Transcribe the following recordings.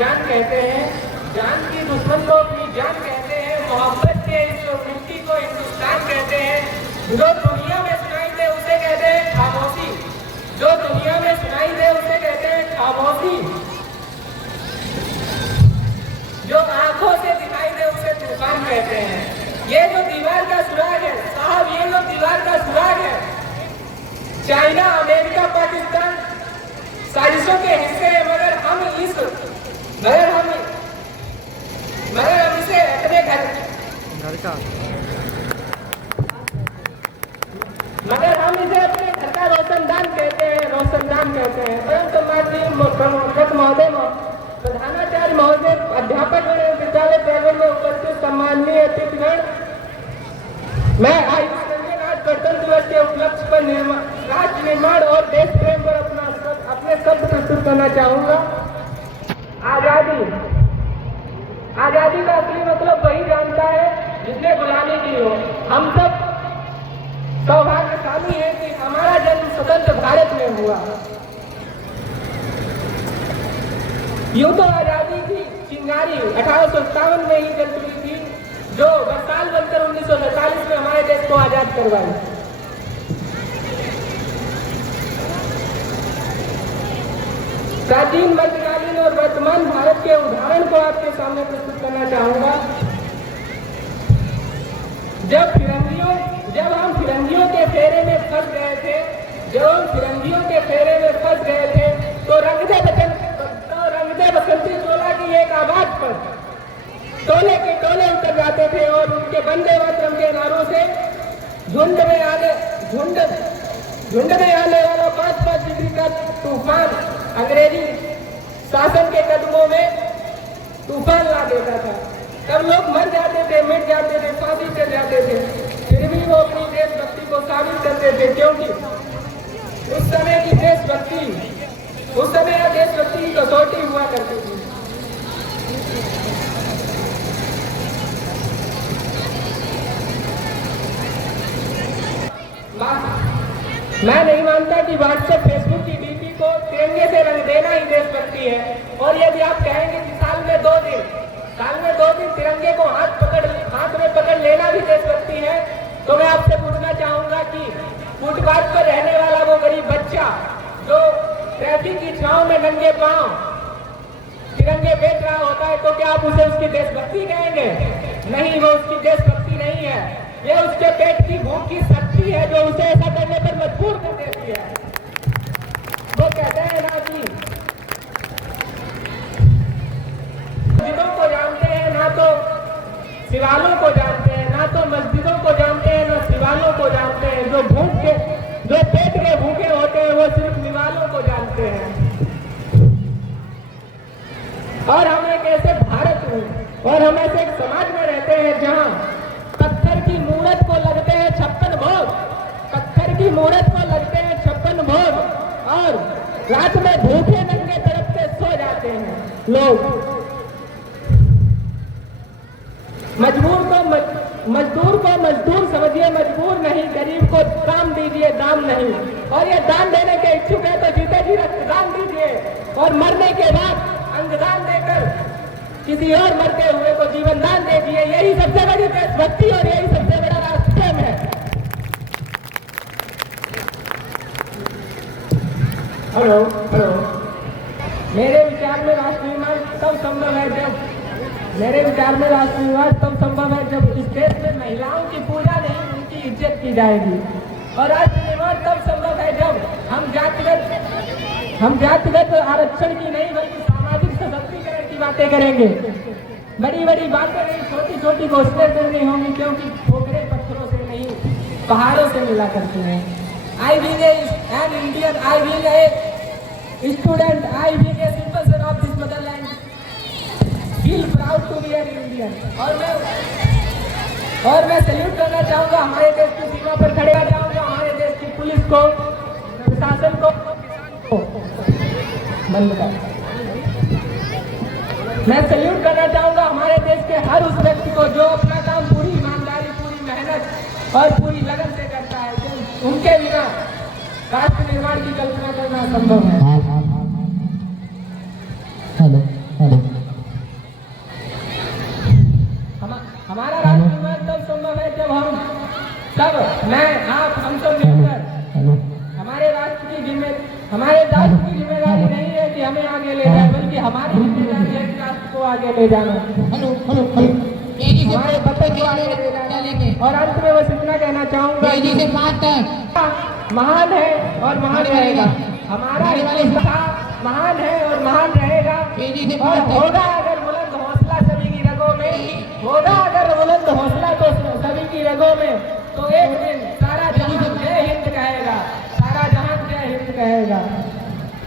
जान कहते हैं, जान की दुश्मन को अपनी जान कहते हैं, मोहब्बत के इस मिट्टी को हिंदुस्तान कहते हैं। जो दुनिया में सुनाई दे उसे कहते हैं खामोशी, जो दुनिया में सुनाई दे उसे कहते हैं खामोशी, जो आंखों से दिखाई दे उसे तूफान कहते हैं। ये जो दीवार का सुराग है साहब, ये जो दीवार का सुराग है, चाइना, अमेरिका, पाकिस्तान साजिशों के हिस्से हैं, मगर हम इसे अपने घर का रोशनदान कहते हैं, रोशनदान कहते हैं। परंतु महोदय, प्रधानाचार्य महोदय, अध्यापक विद्यालय प्रांगण में उपस्थित सम्माननीय अतिथिगण, मैं आयुष गणतंत्र दिवस के उपलक्ष्य पर राष्ट्र निर्माण और देश प्रेम पर अपने शब्द प्रस्तुत करना चाहूंगा। आजादी का असली मतलब वही जानता है जिसने गुलामी की हो। हम सब सौभाग्यशाली हैं कि हमारा जन्म स्वतंत्र भारत में हुआ। यूं तो आजादी की चिंगारी 1857 में ही जल चुकी थी, जो बरसाल बनकर 1947 में हमारे देश को आजाद करवाई। प्राचीन, मध्यकालीन और वर्तमान भारत के उदाहरण को आपके सामने प्रस्तुत करना चाहूंगा। जब हम फिरंगियों के फेरे में फंस गए थे, तो रंगदे बसंती चोला की एक आवाज पर टोले के टोले उतर जाते थे और उनके वंदे मातरम के नारों से झुंड में आने वाला 5-5 डिग्री का तूफान अंग्रेजी शासन के कदमों में तूफान ला देता था। तब लोग मर जाते थे, मिट जाते थे, फांसी चढ़ जाते थे, फिर भी वो अपनी देशभक्ति को साबित करते थे, क्योंकि उस समय देशभक्ति की कसौटी हुआ करती थी। मैं नहीं मानता कि व्हाट्सएप, फेसबुक की डीपी को तिरंगे से रंग देना ही देशभक्ति है। और यदि आप कहेंगे कि साल में दो दिन तिरंगे को हाथ में पकड़ लेना भी देशभक्ति है, तो मैं आपसे पूछना चाहूंगा कि फुटपाथ पर रहने वाला वो गरीब बच्चा जो ट्रैफिक की छांव में नंगे पांव तिरंगे बेच रहा होता है, तो क्या आप उसे उसकी देशभक्ति कहेंगे? नहीं, वो उसकी देशभक्ति नहीं है। ये उसके पेट की भूख की शक्ति है जो उसे ऐसा करने पर मजबूर कर देती है। वो कहते हैं ना कि मस्जिदों को जानते हैं, ना तो सिवालों को जानते हैं, ना तो मस्जिदों को जानते हैं, ना सिवालों को जानते हैं। जो पेट के भूखे होते हैं वो सिर्फ निवालों को जानते हैं। और हम एक ऐसे भारत में और हम ऐसे एक समाज में रहते हैं जहां पत्थर की मूरत को लगते हैं 56 भोग, और रात में भूखे नंगे तड़पते सो जाते हैं लोग। मजदूर को मजदूर समझिए, मजबूर नहीं। गरीब को काम दीजिए, दाम नहीं। और ये दान देने के इच्छुक है तो जीते जी रक्तदान दीजिए, और मरने के बाद अंगदान देकर किसी और मरते हुए को जीवन दान दीजिए। यही सबसे बड़ी देशभक्ति और यही सबसे बड़ा राष्ट्र प्रेम है। हेलो, मेरे विचार में राष्ट्र निर्माण तब संभव है जब इस देश में महिलाओं की पूजा नहीं, उनकी इज्जत की जाएगी। और राष्ट्र निर्माण तब संभव है जब हम जातिगत आरक्षण की नहीं बल्कि सामाजिक सशक्तिकरण की बातें करेंगे। बड़ी बड़ी बातें नहीं, छोटी छोटी घोषणाएं करनी होंगी, क्योंकि ठोकरे पत्थरों से नहीं पहाड़ों से मिला करते हैं। I being an Indian, I being a student, I being a citizen of this motherland, feel proud to be an Indian। और मैं सैल्यूट करना चाहूँगा हमारे देश की सीमा पर खड़े रहना चाहूँगा हमारे देश की पुलिस को, प्रशासन को। बंद कर। मैं सैल्यूट करना चाहूँगा हमारे देश के हर उस व्यक्ति को जो अपना काम पूरी ईमानदारी, पूरी मेहनत और पूरी लगन से करता है। उनके बिना राष्ट्र निर्माण की कल्पना करना संभव है। हेलो। राष्ट्र की जिम्मेदारी नहीं है कि हमें आगे ले जाए, बल्कि हमारी जिम्मेदारी है कि राष्ट्र को आगे ले जाना, हेलो हेलो हेलो तेजी से हमारे वतन को आगे ले क्या जाना। लेके और अंत में बस इतना कहना चाहूंगा, तेजी से 5 तक महान है और महान रहेगा हमारा हिंदुस्तान, महान है और महान रहेगा तेजी से और 5 तक होगा अगर बुलंद हौसला सभी की रगों में, होगा अगर बुलंद हौसला तो सभी की रगों में, तो एक दिन सारा जहां जय हिंद कहेगा, सारा जहां जय हिंद कहेगा,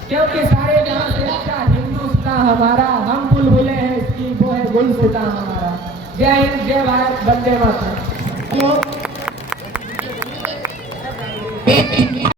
क्योंकि सारे जहां से अच्छा हिंदुस्तान हमारा, हम बुलबुलें हैं इसकी, वो है गुलसितां हमारा। जय हिंद, जय भारत, वंदे मातरम। हेलो